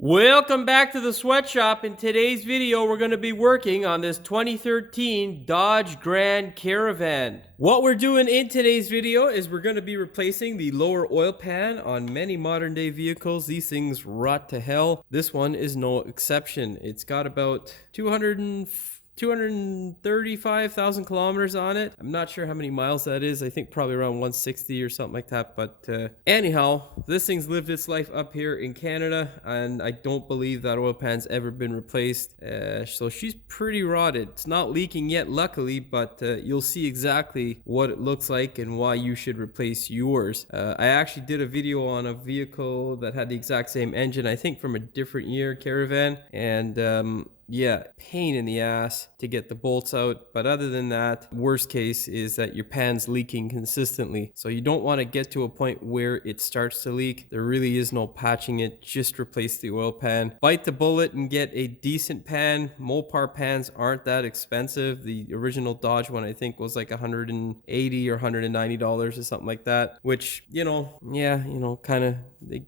Welcome back to the sweatshop. In today's video, we're going to be working on this 2013 Dodge Grand Caravan. What we're doing in today's video is we're going to be replacing the lower oil pan on many modern day vehicles. These things rot to hell. This one is no exception. It's got about 235,000 kilometers on it. I'm not sure how many miles that is. I think probably around 160 or something like that. But anyhow, this thing's lived its life up here in Canada, and I don't believe that oil pan's ever been replaced. So she's pretty rotted. It's not leaking yet, luckily, but you'll see exactly what it looks like and why you should replace yours. I actually did a video on a vehicle that had the exact same engine, I think from a different year, Caravan, and yeah, pain in the ass to get the bolts out. But other than that, worst case is that your pan's leaking consistently. So you don't want to get to a point where it starts to leak. There really is no patching it. Just replace the oil pan. Bite the bullet and get a decent pan. Mopar pans aren't that expensive. The original Dodge one, I think, was like $180 or $190 or something like that. Which, they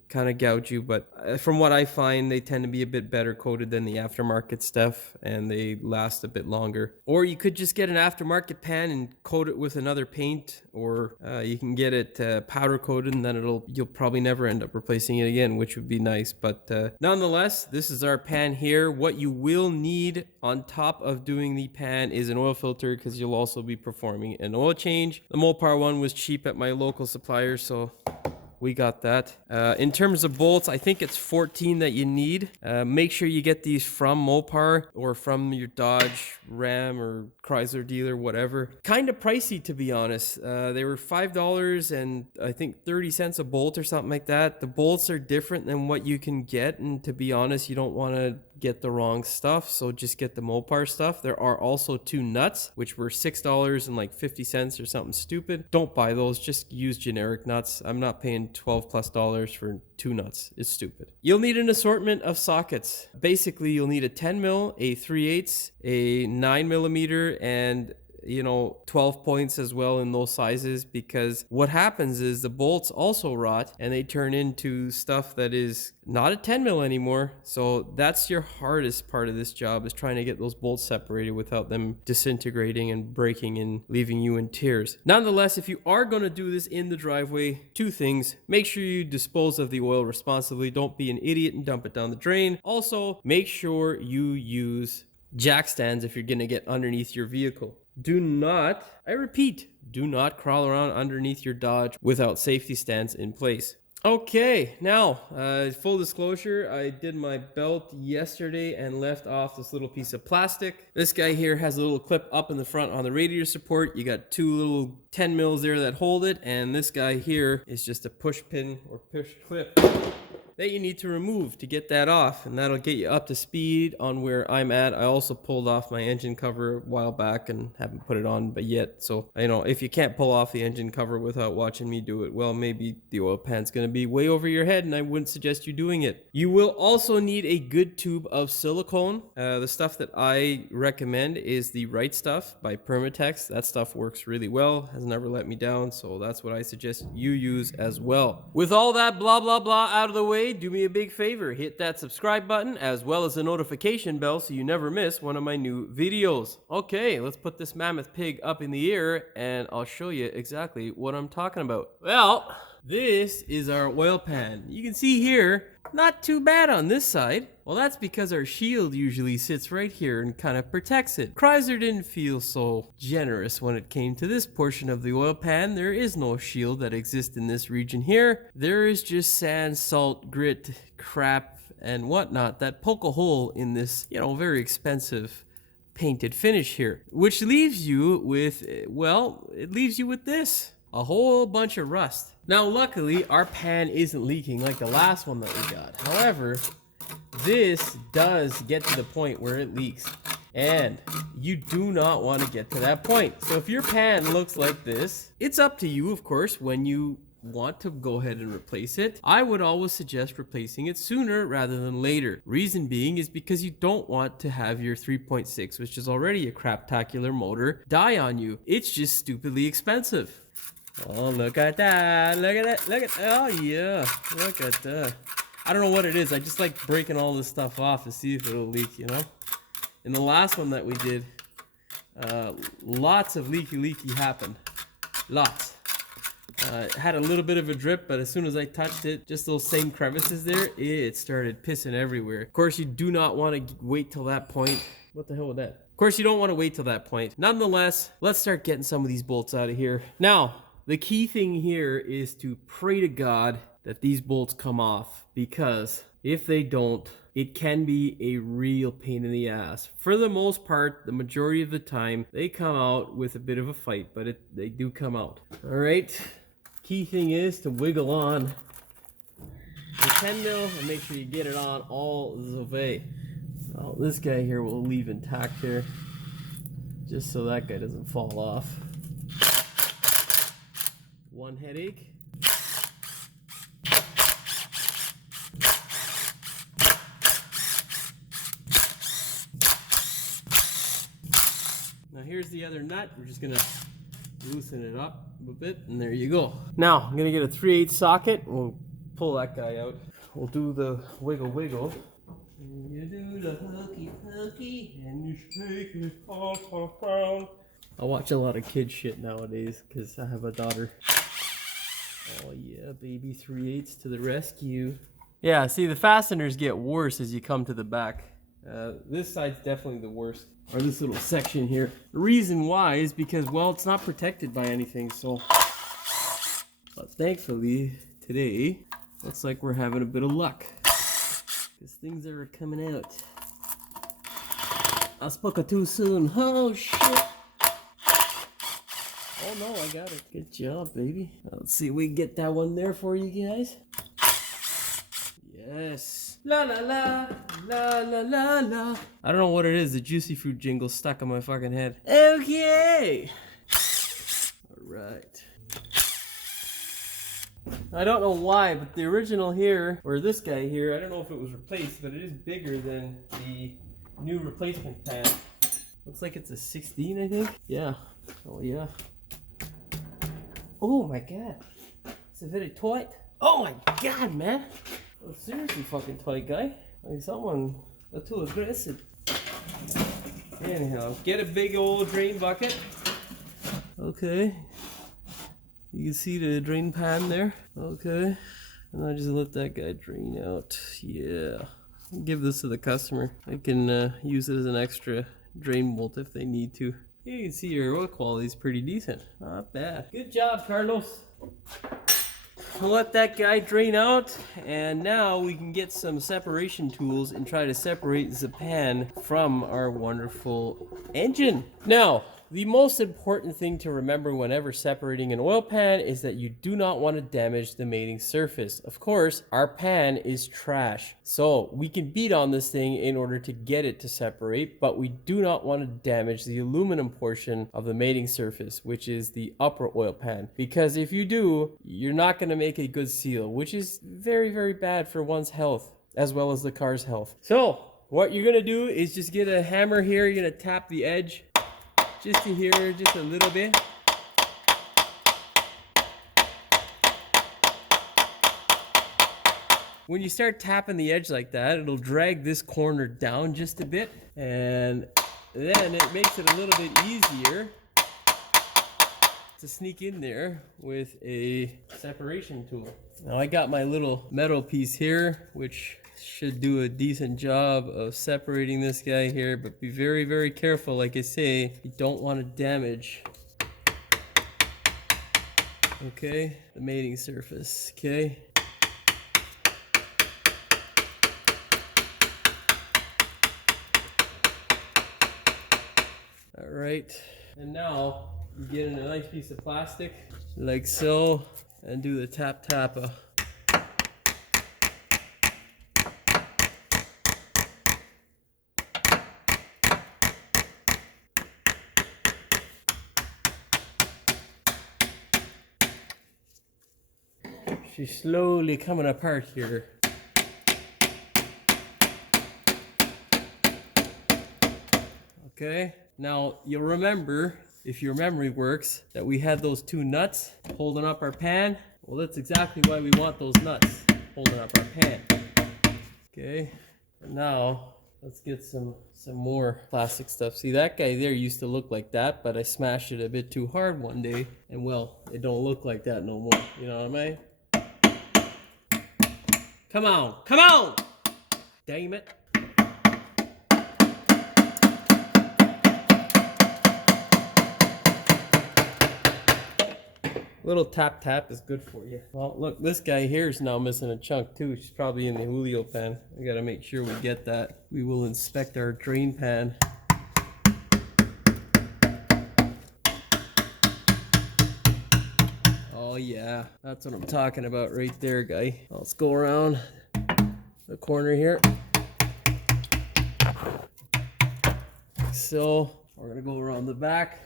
kind of gouge you. But from what I find, they tend to be a bit better coated than the aftermarket stuff, and they last a bit longer. Or you could just get an aftermarket pan and coat it with another paint, or you can get it powder coated, and then you'll probably never end up replacing it again, which would be nice. But nonetheless, this is our pan here. What you will need on top of doing the pan is an oil filter, because you'll also be performing an oil change. The Mopar one was cheap at my local supplier, so we got that. In terms of bolts, I think it's 14 that you need. Make sure you get these from Mopar or from your Dodge, Ram, or Chrysler dealer, whatever. Kind of pricey, to be honest. They were $5 and I think 30 cents a bolt or something like that. The bolts are different than what you can get, and to be honest, you don't want to get the wrong stuff, so just get the Mopar stuff. There are also two nuts, which were $6 and like 50 cents or something stupid. Don't buy those, just use generic nuts. I'm not paying $12+ for two nuts. It's stupid. You'll need an assortment of sockets. Basically, you'll need a 10 mil, a 3/8, a 9 millimeter, and 12 points as well in those sizes, because what happens is the bolts also rot and they turn into stuff that is not a 10 mil anymore. So that's your hardest part of this job, is trying to get those bolts separated without them disintegrating and breaking and leaving you in tears. Nonetheless, if you are going to do this in the driveway, two things: make sure you dispose of the oil responsibly. Don't be an idiot and dump it down the drain. Also, make sure you use jack stands if you're going to get underneath your vehicle. Do not, I repeat, do not crawl around underneath your Dodge without safety stands in place. Okay, now, full disclosure, I did my belt yesterday and left off this little piece of plastic. This guy here has a little clip up in the front on the radiator support. You got two little 10 mils there that hold it, and this guy here is just a push pin or push clip that you need to remove to get that off, and that'll get you up to speed on where I'm at. I also pulled off my engine cover a while back and haven't put it on but yet, so if you can't pull off the engine cover without watching me do it, well, maybe the oil pan's gonna be way over your head, and I wouldn't suggest you doing it. You will also need a good tube of silicone. The stuff that I recommend is the Right Stuff by Permatex. That stuff works really well, has never let me down, so that's what I suggest you use as well. With all that blah blah blah out of the way, do me a big favor, hit that subscribe button as well as the notification bell so you never miss one of my new videos. Okay, let's put this mammoth pig up in the air and I'll show you exactly what I'm talking about. Well, this is our oil pan. You can see here, not too bad on this side. Well, that's because our shield usually sits right here and kind of protects it. Chrysler didn't feel so generous when it came to this portion of the oil pan. There is no shield that exists in this region here. There is just sand, salt, grit, crap, and whatnot that poke a hole in this, very expensive painted finish here. Which leaves you with, it leaves you with this. A whole bunch of rust. Now, luckily, our pan isn't leaking like the last one that we got. However, this does get to the point where it leaks, and you do not want to get to that point. So if your pan looks like this, it's up to you, of course, when you want to go ahead and replace it. I would always suggest replacing it sooner rather than later. Reason being is because you don't want to have your 3.6, which is already a craptacular motor, die on you. It's just stupidly expensive. Oh, look at that. Look at that. Look at, oh yeah. Look at that. I don't know what it is. I just like breaking all this stuff off to see if it'll leak, you know? In the last one that we did, lots of leaky happened. Lots. It had a little bit of a drip, but as soon as I touched it, just those same crevices there, it started pissing everywhere. Of course, you do not want to wait till that point. What the hell was that? Of course, you don't want to wait till that point. Nonetheless, let's start getting some of these bolts out of here. Now, the key thing here is to pray to God that these bolts come off, because if they don't, it can be a real pain in the ass. For the most part, the majority of the time, they come out with a bit of a fight, but they do come out. All right. Key thing is to wiggle on the 10 mil and make sure you get it on all the way. Now, this guy here will leave intact here, just so that guy doesn't fall off. One headache. Now here's the other nut. We're just gonna loosen it up a bit, and there you go. Now I'm gonna get a 3/8 socket. We'll pull that guy out. We'll do the wiggle. You do the hooky and you shake it all around. I watch a lot of kid shit nowadays because I have a daughter. Oh yeah, baby, 3/8 to the rescue. Yeah, see, the fasteners get worse as you come to the back. This side's definitely the worst. Or this little section here. The reason why is because, well, it's not protected by anything, so. But thankfully, today, looks like we're having a bit of luck. Because things are coming out. I spoke it too soon. Oh, shit. Oh, no, I got it. Good job, baby. Let's see if we can get that one there for you guys. Yes. La la la, la la la la. I don't know what it is. The Juicy Fruit jingle stuck on my fucking head. Okay. All right. I don't know why, but the original here, or this guy here, I don't know if it was replaced, but it is bigger than the new replacement pan. Looks like it's a 16, I think. Yeah. Oh yeah. Oh my god. It's a very tight. Oh my god, man. Oh, seriously fucking tight, guy. Like someone got too aggressive. Anyhow, get a big old drain bucket. Okay. You can see the drain pan there. Okay. And I just let that guy drain out. Yeah. Give this to the customer. I can use it as an extra drain bolt if they need to. You can see your oil quality is pretty decent. Not bad. Good job, Carlos. We'll let that guy drain out, and now we can get some separation tools and try to separate the pan from our wonderful engine. Now, the most important thing to remember whenever separating an oil pan is that you do not want to damage the mating surface. Of course, our pan is trash, so we can beat on this thing in order to get it to separate, but we do not want to damage the aluminum portion of the mating surface, which is the upper oil pan, because if you do, you're not going to make a good seal, which is very, very bad for one's health as well as the car's health. So what you're going to do is just get a hammer here. You're going to tap the edge just to here, just a little bit. When you start tapping the edge like that, it'll drag this corner down just a bit, and then it makes it a little bit easier to sneak in there with a separation tool. Now I got my little metal piece here, which should do a decent job of separating this guy here, but be very, very careful. Like I say, you don't want to damage, okay, the mating surface, okay? All right, and now you get in a nice piece of plastic, like so, and do the tap-tappa. She's slowly coming apart here. Okay, now you'll remember, if your memory works, that we had those two nuts holding up our pan. Well, that's exactly why we want those nuts holding up our pan. Okay, now let's get some more plastic stuff. See, that guy there used to look like that, but I smashed it a bit too hard one day, and well, it don't look like that no more. You know what I mean? Come on, come on! Damn it. Little tap tap is good for you. Well, look, this guy here is now missing a chunk too. She's probably in the Julio pan. We gotta make sure we get that. We will inspect our drain pan. Oh yeah, that's what I'm talking about right there, guy. Let's go around the corner here. So, we're gonna go around the back.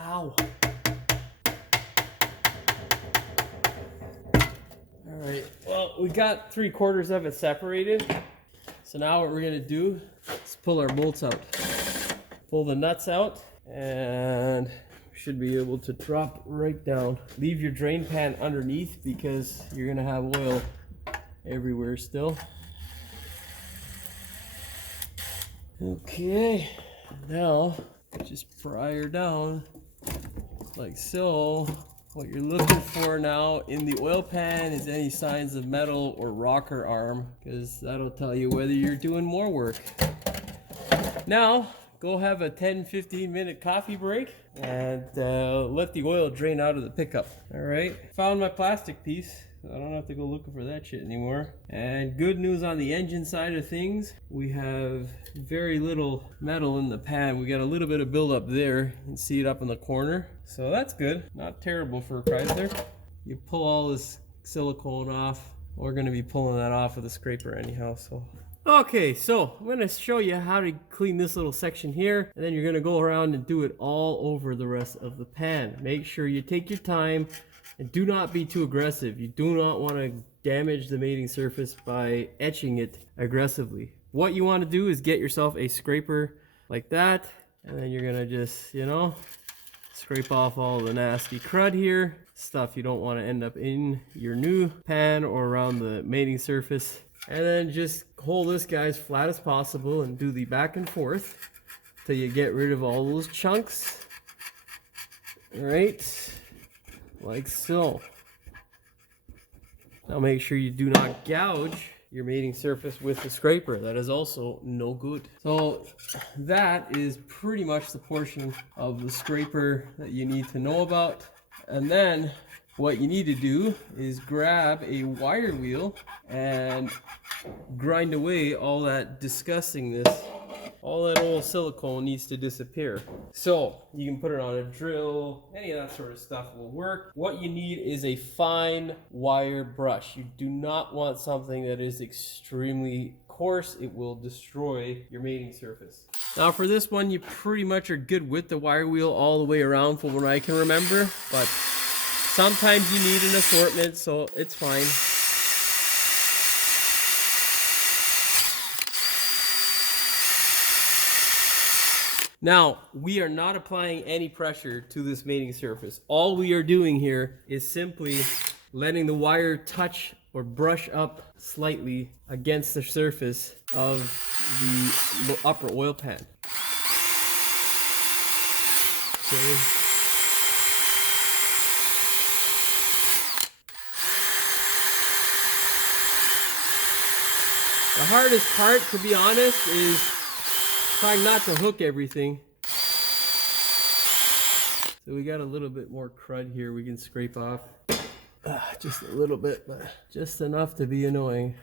Ow. Alright, well, we got 3/4 of it separated. So now what we're gonna do is pull our bolts out. Pull the nuts out, and we should be able to drop right down. Leave your drain pan underneath because you're gonna have oil everywhere still. Okay, now just pry her down like so. What you're looking for now in the oil pan is any signs of metal or rocker arm, because that'll tell you whether you're doing more work. Now, go have a 10-15 minute coffee break and let the oil drain out of the pickup. Alright, found my plastic piece. I don't have to go looking for that shit anymore. And good news on the engine side of things, we have very little metal in the pan. We got a little bit of buildup there. You can see it up in the corner. So that's good. Not terrible for a Chrysler. You pull all this silicone off. We're going to be pulling that off with a scraper anyhow. So okay, so I'm going to show you how to clean this little section here, and then you're going to go around and do it all over the rest of the pan. Make sure you take your time and do not be too aggressive. You do not want to damage the mating surface by etching it aggressively. What you want to do is get yourself a scraper like that, and then you're going to just, you know, scrape off all the nasty crud here, stuff you don't want to end up in your new pan or around the mating surface. And then just hold this guy as flat as possible and do the back and forth till you get rid of all those chunks. All right, like so. Now make sure you do not gouge your mating surface with the scraper. That is also no good. So that is pretty much the portion of the scraper that you need to know about. And then what you need to do is grab a wire wheel and grind away all that disgustingness. All that old silicone needs to disappear. So you can put it on a drill, any of that sort of stuff will work. What you need is a fine wire brush. You do not want something that is extremely coarse. It will destroy your mating surface. Now for this one, you pretty much are good with the wire wheel all the way around from what I can remember, but sometimes you need an assortment, so it's fine. Now, we are not applying any pressure to this mating surface. All we are doing here is simply letting the wire touch or brush up slightly against the surface of the upper oil pan. Okay. The hardest part, to be honest, is trying not to hook everything. So we got a little bit more crud here we can scrape off. Just a little bit, but just enough to be annoying.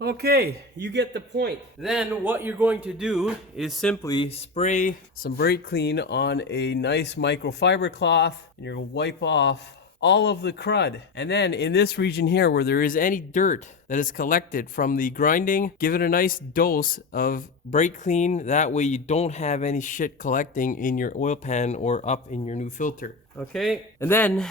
Okay, you get the point. Then what you're going to do is simply spray some brake clean on a nice microfiber cloth, and you're going to wipe off all of the crud. And then in this region here where there is any dirt that is collected from the grinding, give it a nice dose of brake clean. That way you don't have any shit collecting in your oil pan or up in your new filter. Okay, and then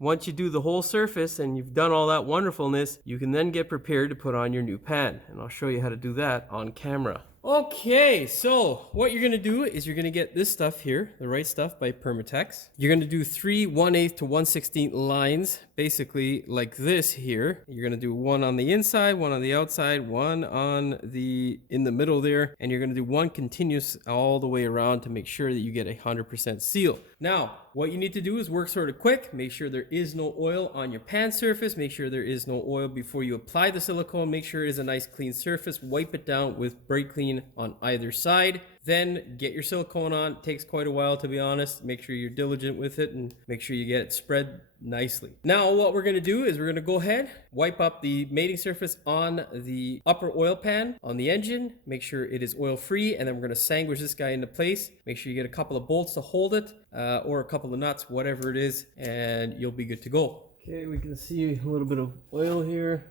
once you do the whole surface and you've done all that wonderfulness, you can then get prepared to put on your new pan. And I'll show you how to do that on camera. Okay, so what you're gonna do is you're gonna get this stuff here, the right stuff by Permatex. You're gonna do 3 1/8 to 1/16 lines, basically like this here. You're gonna do one on the inside, one on the outside, one on in the middle there, and you're gonna do one continuous all the way around to make sure that you get 100% seal. Now, what you need to do is work sort of quick. Make sure there is no oil on your pan surface. Make sure there is no oil before you apply the silicone. Make sure it is a nice clean surface. Wipe it down with brake clean on either side. Then get your silicone on. It takes quite a while, to be honest. Make sure you're diligent with it and make sure you get it spread nicely. Now what we're going to do is we're going to go ahead, wipe up the mating surface on the upper oil pan on the engine. Make sure it is oil free, and then we're going to sandwich this guy into place. Make sure you get a couple of bolts to hold it, or a couple of nuts, whatever it is, and you'll be good to go. Okay, we can see a little bit of oil here.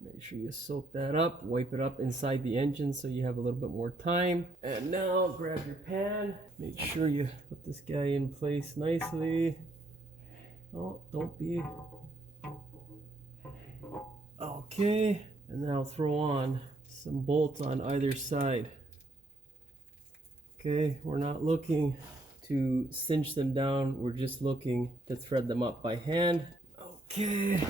Make sure you soak that up, wipe it up inside the engine so you have a little bit more time. And now grab your pan, make sure you put this guy in place nicely. Oh, don't be. Okay, and now throw on some bolts on either side. Okay, we're not looking to cinch them down, we're just looking to thread them up by hand. Okay.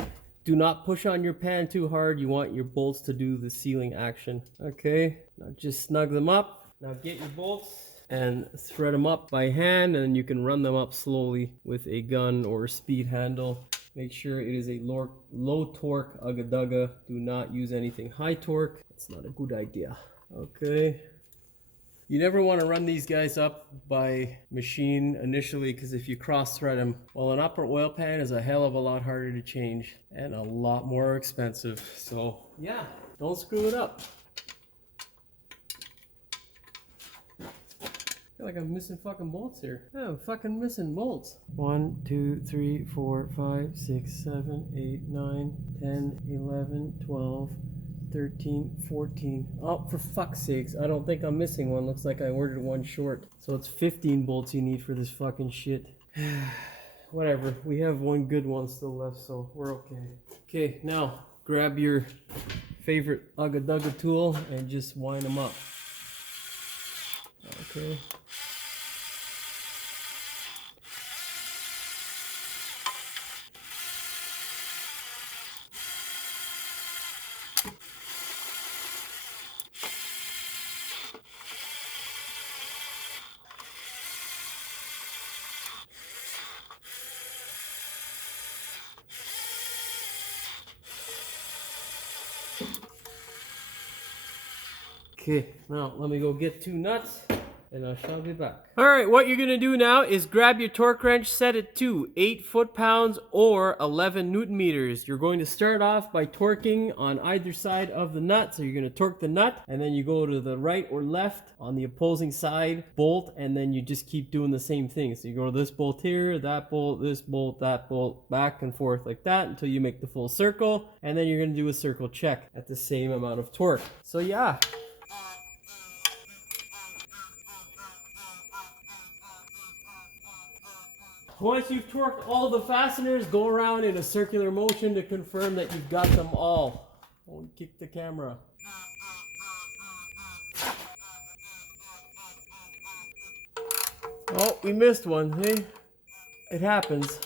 Do not push on your pan too hard. You want your bolts to do the sealing action. Okay, now just snug them up. Now get your bolts and thread them up by hand, and you can run them up slowly with a gun or a speed handle. Make sure it is a low torque ugga-dugga. Do not use anything high torque. It's not a good idea. Okay. You never want to run these guys up by machine initially, because if you cross thread them, well, an upper oil pan is a hell of a lot harder to change and a lot more expensive. So yeah, don't screw it up. I feel like I'm missing fucking bolts here. Yeah, I'm fucking missing bolts. 1, 2, 3, 4, 5, 6, 7, 8, 9, 10, 11, 12, 13, 14. Oh, for fuck's sakes, I don't think I'm missing one. Looks like I ordered one short. So it's 15 bolts you need for this fucking shit. Whatever, we have one good one still left, so we're okay. Okay, now grab your favorite ugga-dugga tool and just wind them up. Okay. Okay, now let me go get 2 nuts and I shall be back. Alright, what you're going to do now is grab your torque wrench, set it to 8 foot-pounds or 11 newton meters. You're going to start off by torquing on either side of the nut. So you're going to torque the nut, and then you go to the right or left on the opposing side, bolt, and then you just keep doing the same thing. So you go to this bolt here, that bolt, this bolt, that bolt, back and forth like that until you make the full circle, and then you're going to do a circle check at the same amount of torque. So yeah. Once you've torqued all the fasteners, go around in a circular motion to confirm that you've got them all. Don't kick the camera. Oh, we missed one, hey? It happens.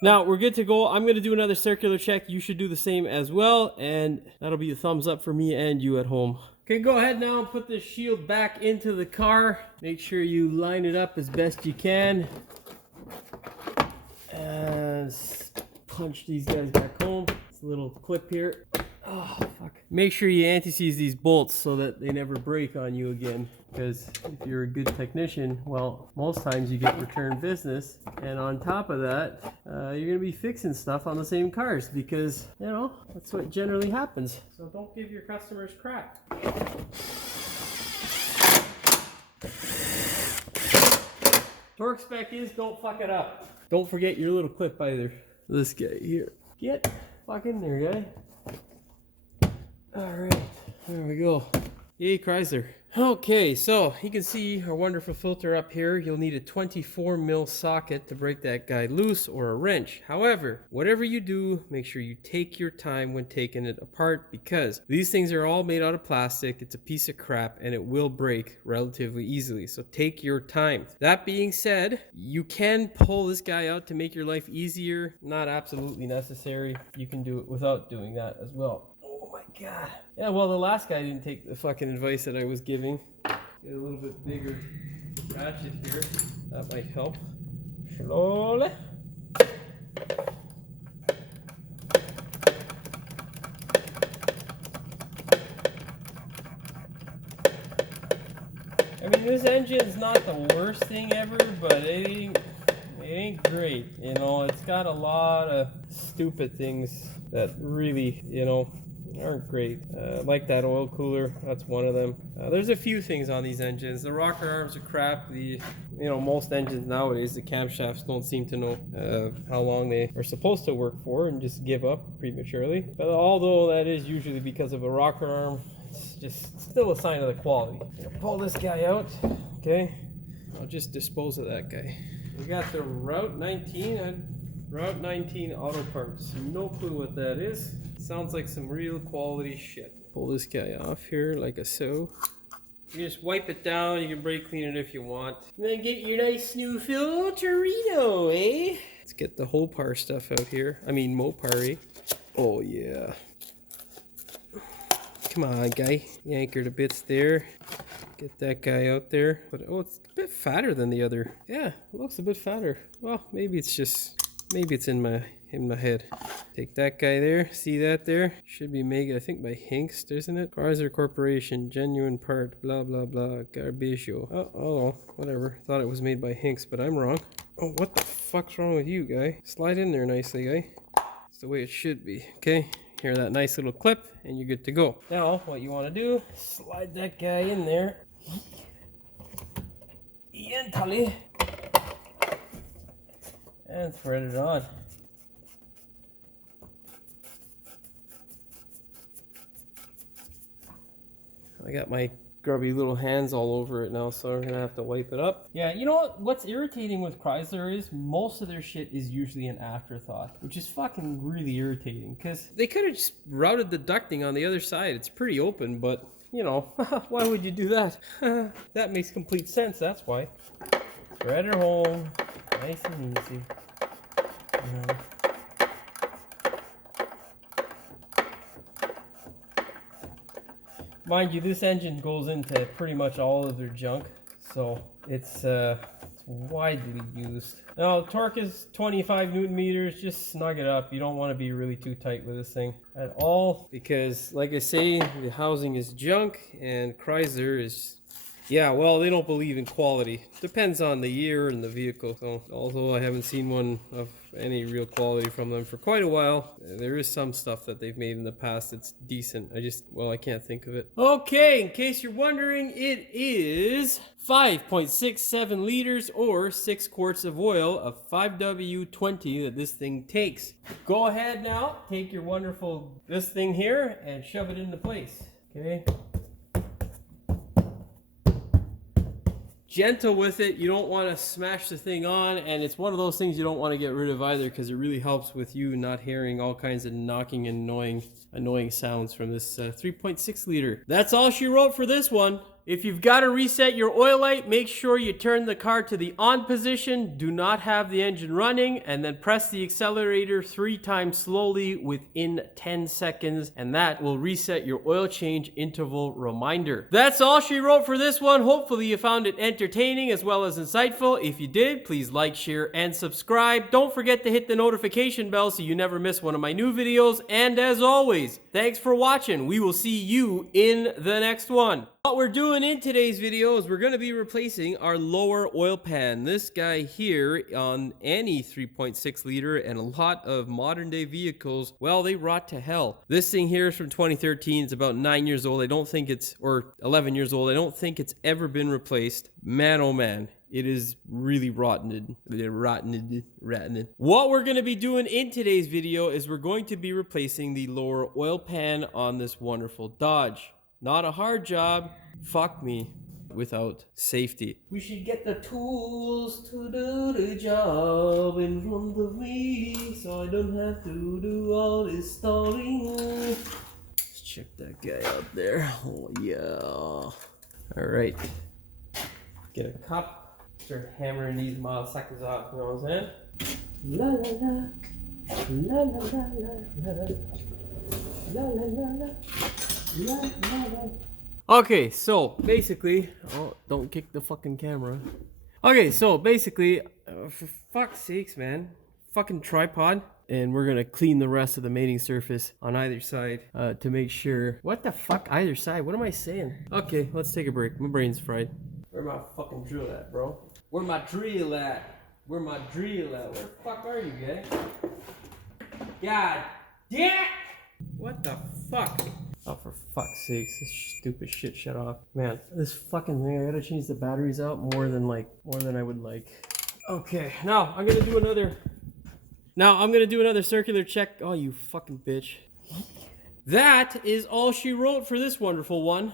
Now, we're good to go. I'm going to do another circular check. You should do the same as well, and that'll be a thumbs up for me and you at home. Okay, go ahead now and put this shield back into the car. Make sure you line it up as best you can. And punch these guys back home. It's a little clip here. Oh, fuck. Make sure you anti-seize these bolts so that they never break on you again. Because if you're a good technician, well, most times you get return business. And on top of that, you're going to be fixing stuff on the same cars because, you know, that's what generally happens. So don't give your customers crap. Torque spec is don't fuck it up. Don't forget your little clip either. This guy here. Get fuck in there, guy. Alright, there we go. Yay, Chrysler. Okay, so you can see our wonderful filter up here. You'll need a 24 mil socket to break that guy loose, or a wrench. However, whatever you do, make sure you take your time when taking it apart, because these things are all made out of plastic. It's a piece of crap and it will break relatively easily. So take your time. That being said, you can pull this guy out to make your life easier. Not absolutely necessary. You can do it without doing that as well. Oh my god. Yeah, well, the last guy didn't take the fucking advice that I was giving. Get a little bit bigger ratchet here. That might help. Slowly. I mean, this engine's not the worst thing ever, but it ain't great. You know, it's got a lot of stupid things that really, you know, aren't great. Like that oil cooler, that's one of them. There's a few things on these engines. The rocker arms are crap. Most engines nowadays, the camshafts don't seem to know how long they are supposed to work for and just give up prematurely. But although that is usually because of a rocker arm, it's just still a sign of the quality. I'm gonna pull this guy out, okay? I'll just dispose of that guy. We got the Route 19. Route 19 auto parts. No clue what that is. Sounds like some real quality shit. Pull this guy off here like a so. You just wipe it down. You can brake clean it if you want. And then get your nice new filterino, eh? Let's get the whole par stuff out here. I mean Mopar, eh? Oh yeah. Come on, guy. Yanker the bits there. Get that guy out there. But oh, it's a bit fatter than the other. Yeah, it looks a bit fatter. Well, maybe it's in my head. Take that guy there. See that there? Should be made, I think, by Hinkst, isn't it? Chrysler Corporation, genuine part, blah blah blah, Garbagio. Oh, whatever. Thought it was made by Hinkst, but I'm wrong. Oh, what the fuck's wrong with you, guy? Slide in there nicely, guy. It's the way it should be. Okay. Hear that nice little clip, and you're good to go. Now, what you want to do, slide that guy in there. Gently. And thread it on. I got my grubby little hands all over it now, so I'm gonna have to wipe it up. Yeah, you know what's irritating with Chrysler is most of their shit is usually an afterthought, which is fucking really irritating, because they could have just routed the ducting on the other side. It's pretty open, but you know, why would you do that? That makes complete sense, that's why. Thread her home, nice and easy. Mind you, this engine goes into pretty much all of their junk, so it's widely used. Now, torque is 25 Newton meters. Just snug it up. You don't want to be really too tight with this thing at all, because, like I say, the housing is junk, and Chrysler is... Yeah, well, they don't believe in quality. Depends on the year and the vehicle. So, although I haven't seen one of any real quality from them for quite a while, there is some stuff that they've made in the past that's decent. I can't think of it. Okay, in case you're wondering, it is 5.67 liters or 6 quarts of oil of 5W20 that this thing takes. Go ahead now, take your wonderful this thing here and shove it into place. Okay. Gentle with it. You don't want to smash the thing on, and it's one of those things you don't want to get rid of either, because it really helps with you not hearing all kinds of knocking and annoying sounds from this 3.6 liter. That's all she wrote for this one. If you've got to reset your oil light, make sure you turn the car to the on position, do not have the engine running, and then press the accelerator 3 times slowly within 10 seconds, and that will reset your oil change interval reminder. That's all she wrote for this one. Hopefully you found it entertaining as well as insightful. If you did, please like, share, and subscribe. Don't forget to hit the notification bell so you never miss one of my new videos. And as always, thanks for watching. We will see you in the next one. What we're doing in today's video is we're going to be replacing our lower oil pan. This guy here on any 3.6 liter and a lot of modern day vehicles, well, they rot to hell. This thing here is from 2013. It's about 9 years old. I don't think it's, or 11 years old. I don't think it's ever been replaced. Man, oh man. It is really rotten. What we're going to be doing in today's video is we're going to be replacing the lower oil pan on this wonderful Dodge. Not a hard job. Fuck me. Without safety. We should get the tools to do the job in front of me so I don't have to do all this stalling. Let's check that guy out there. Oh yeah. Alright. Get a cup. Start hammering these suckers off. You know what I'm saying? La la la. La la la la la. La la la la. La la la. Okay, so basically, oh, don't kick the fucking camera. Okay, so basically, for fuck's sakes, man, fucking tripod, and we're gonna clean the rest of the mating surface on either side to make sure. What the fuck, either side? What am I saying? Okay, let's take a break. My brain's fried. Where my fucking drill at, bro? Where my drill at? Where my drill at? Where the fuck are you, guy? God damn! What the fuck? Oh, for fuck's sakes, this stupid shit shut off. Man, this fucking thing, I gotta change the batteries out more than I would like. Okay, now I'm gonna do another circular check. Oh, you fucking bitch. That is all she wrote for this wonderful one.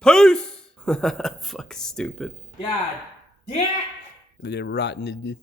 Peace! Fuck stupid. God damn! Rotten.